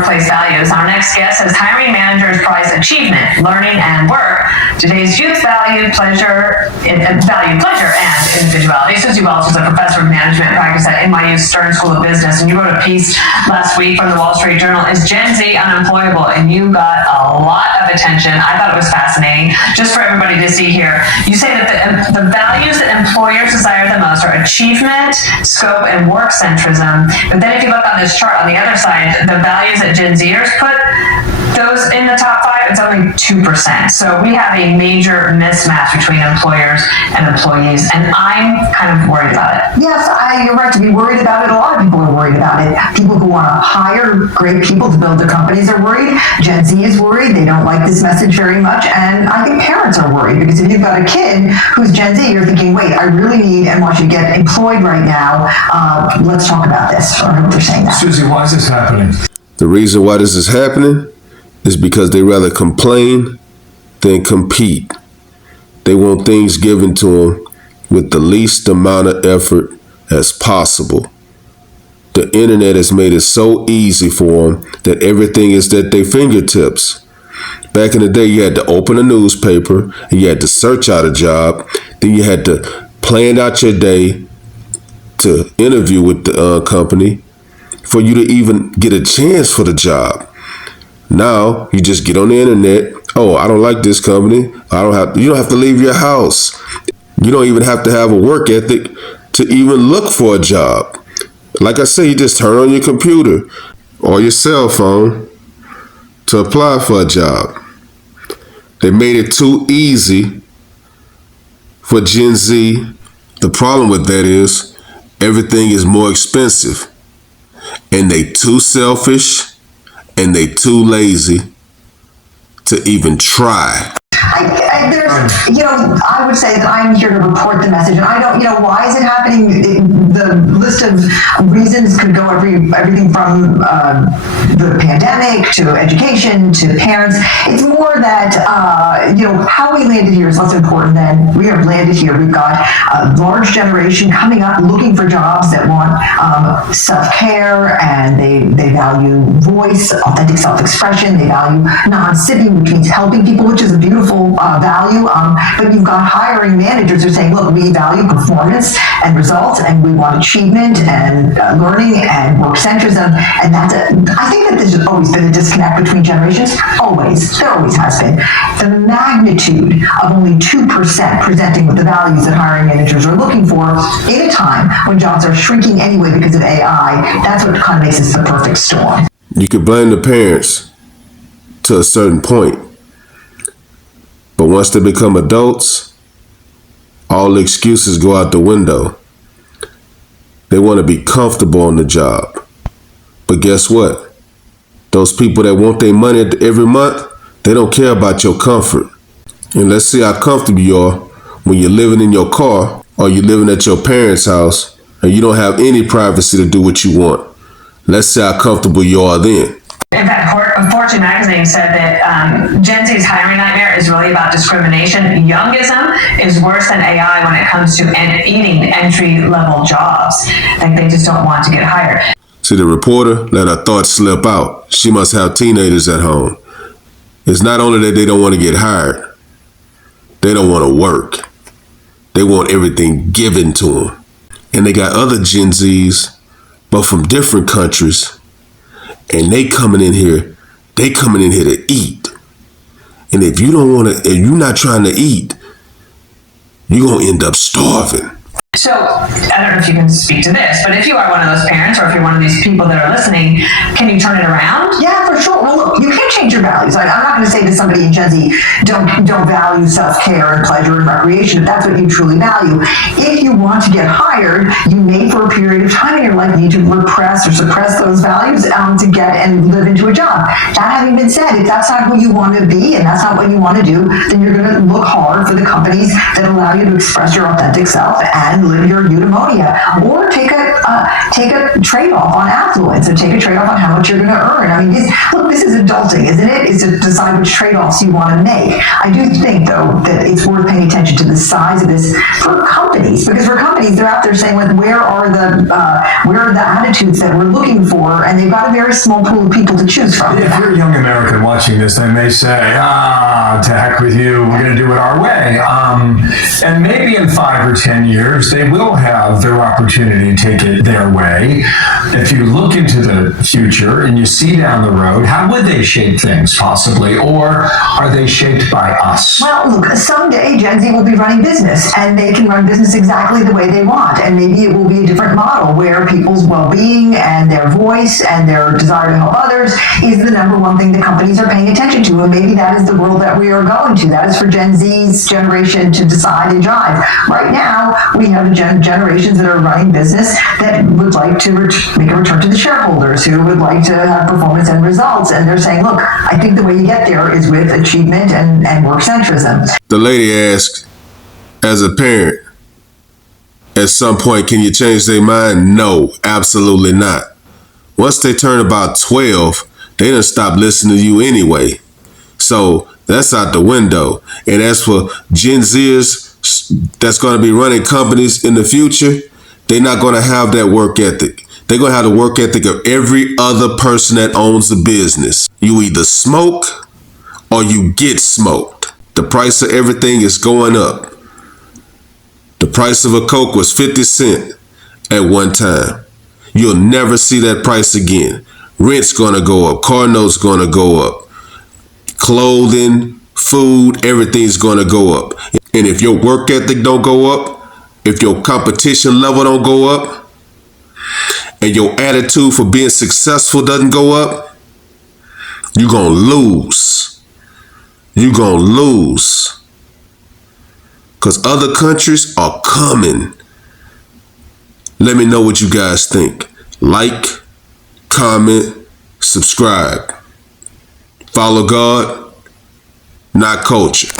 workplace values. Our next guest says hiring managers prize achievement, learning, and work. Today's youth value pleasure and individuality. Susie Welch is a professor of management practice at NYU Stern School of Business, and you wrote a piece last week from the Wall Street Journal, Is Gen Z Unemployable? And you got a lot of attention. I thought it was fascinating. Just for everybody to see here, you say that the values that employers desire the most are achievement, scope, and work centrism. But then if you look on this chart on the other side, the values that Gen Zers put, those in the top 5, it's only 2%. So we have a major mismatch between employers and employees, and I'm kind of worried about it. Yes, you're right to be worried about it. A lot of people are worried about it. People who want to hire great people to build their companies are worried. Gen Z is worried. They don't like this message very much. And I think parents are worried because if you've got a kid who's Gen Z, you're thinking, wait, I really need and want you to get employed right now. Let's talk about this. Or I hope they're saying that. Susie, why is this happening? The reason why this is happening is because they rather complain than compete. They want things given to them with the least amount of effort as possible. The internet has made it so easy for them that everything is at their fingertips. Back in the day, you had to open a newspaper and you had to search out a job. Then you had to plan out your day to interview with the company for you to even get a chance for the job. Now you just get on the internet. Oh, I don't like this company. You don't have to leave your house. You don't even have to have a work ethic to even look for a job. Like I say, you just turn on your computer or your cell phone to apply for a job. They made it too easy for Gen Z. The problem with that is everything is more expensive, and they too selfish and they too lazy to even try. I would say that I'm here to report the message, and I don't, why is it happening? The list of reasons could go everything from the pandemic to education to parents. It's more that, how we landed here is less important than we have landed here. We've got a large generation coming up looking for jobs that want self-care, and they value voice, authentic self-expression. They value non-sipping, which means helping people, which is a beautiful value. But you've got hiring managers who are saying, look, we value performance and results, and we want achievement and learning and work centrism. And I think that there's always been a disconnect between generations. Always. There always has been. The magnitude of only 2% presenting with the values that hiring managers are looking for in a time when jobs are shrinking anyway because of AI, that's what kind of makes this the perfect storm. You could blame the parents to a certain point. But once they become adults, all the excuses go out the window. They want to be comfortable on the job. But guess what? Those people that want their money every month, they don't care about your comfort. And let's see how comfortable you are when you're living in your car or you're living at your parents' house and you don't have any privacy to do what you want. Let's see how comfortable you are then. In fact, Fortune magazine said that Gen Z's hiring nightmare is really about discrimination. Youngism is worse than AI when it comes to eating entry-level jobs. Like they just don't want to get hired. See, the reporter let her thoughts slip out. She must have teenagers at home. It's not only that they don't want to get hired. They don't want to work. They want everything given to them. And they got other Gen Zs, but from different countries. And they coming in here to eat. And if you don't want to, if you're not trying to eat, you're going to end up starving. So, I don't know if you can speak to this, but if you are one of those parents or if you're one of these people that are listening, can you turn it around? Yeah, for sure. Well, look, you can't change your values. I'm not going to say to somebody in Gen Z, don't value self-care and pleasure and recreation if that's what you truly value. If you want to get hired, you may for a period of time in your life need to repress or suppress those values to get and live into a job. That having been said, if that's not who you want to be and that's not what you want to do, then you're going to look hard for the companies that allow you to express your authentic self and live your eudaimonia, or take a trade-off on affluence, or take a trade-off on how much you're going to earn. I mean, this is adulting. thing, isn't it? Is to decide which trade-offs you want to make. I do think, though, that it's worth paying attention to the size of this for companies, because for companies, they're out there saying, like, where are the attitudes that we're looking for, and they've got a very small pool of people to choose from. If you're a young American watching this, they may say, to heck with you, we're going to do it our way. And maybe in 5 or 10 years, they will have their opportunity to take it their way. If you look into the future and you see down the road, how would they shape things possibly? Or are they shaped by us? Well, look, someday Gen Z will be running business, and they can run business exactly the way they want. And maybe it will be a different model where people's well-being and their voice and their desire to help others is the number one thing that companies are paying attention to. And maybe that is the world that we are going to. That is for Gen Z's generation to decide and drive. Right now, we have generations that are running business that would like to make a return to the shareholders, who would like to have performance and results. And they're saying, look, I think the way you get there is with achievement and work centrism. The lady asked, as a parent, at some point, can you change their mind? No, absolutely not. Once they turn about 12, they done stop listening to you anyway. So that's out the window. And as for Gen Zers that's going to be running companies in the future, they're not going to have that work ethic. They're going to have the work ethic of every other person that owns a business. You either smoke or you get smoked. The price of everything is going up. The price of a Coke was 50 cents at one time. You'll never see that price again. Rent's going to go up. Car notes going to go up. Clothing, food, everything's going to go up. And if your work ethic don't go up, if your competition level don't go up, and your attitude for being successful doesn't go up, you're going to lose. You're going to lose. Because other countries are coming. Let me know what you guys think. Like, comment, subscribe. Follow God, not culture.